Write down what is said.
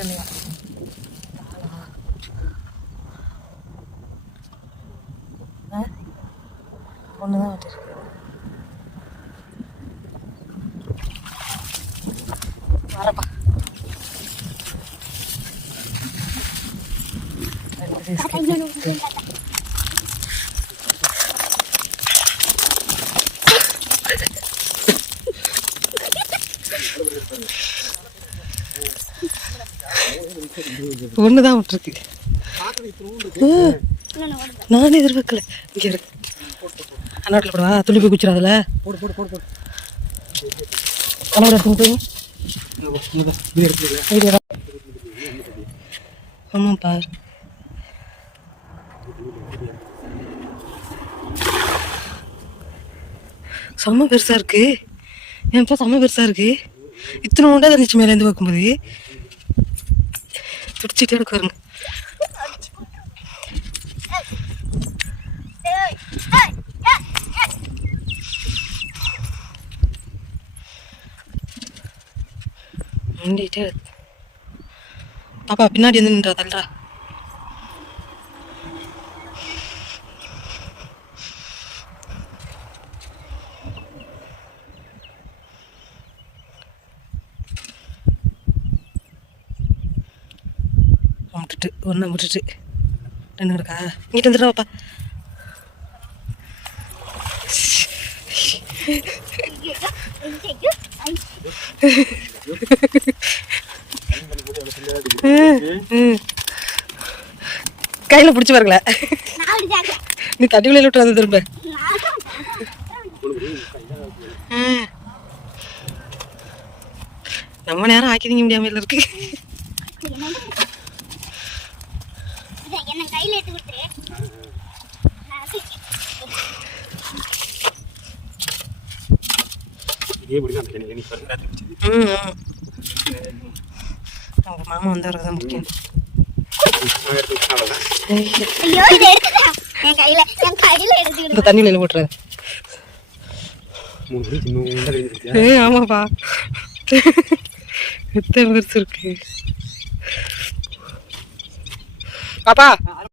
மாட்டிட்டு இல்லையா ஒன்று தான் மாட்டிருக்கு வரப்பா ரெண்டு piece இருக்கு. ஒன்று தான் விட்டுருக்கு நான் எதிர்பார்க்கல. இங்கே இருக்கு அண்ணாட்டில் போடுவா? துளி போய் குச்சிடாதுல போடு போடு போடு போடு கலவரம் எடுத்து போய் ஆமாப்பா செம்ம பெருசாக இருக்கு. ஏன்ப்பா செம்ம பெருசாக இருக்கு. இத்தனை உண்டா இருந்துச்சு மேலேருந்து பார்க்கும்போது. துடிச்சிட்டே இருக்கு. பாருங்க பாப்பா பின்னாடி வந்து நின்றா தள்ளுறா கும்பிட்டுட்டு ஒன்றை விட்டுட்டு. ரெண்டு இருக்கா இங்கிட்ட வந்துடுறா பாப்பா கையில் பிடிச்சி பாருங்கள. நீ தட்டி விளையில விட்டு வந்து திரும்ப. நம்ம நேரம் ஆக்கிதிங்க முடியாம இருக்கு. என்ன கையில எடுத்து கொடுத்துரு. அவங்க மாமா வந்தவரை தான் முக்கியம். ஐயோ இதை எடுத்துட்டேன் என் கையில என் கையில இந்த ஆமாப்பா. எத்தனை பெருசு இருக்கு? பாப்பா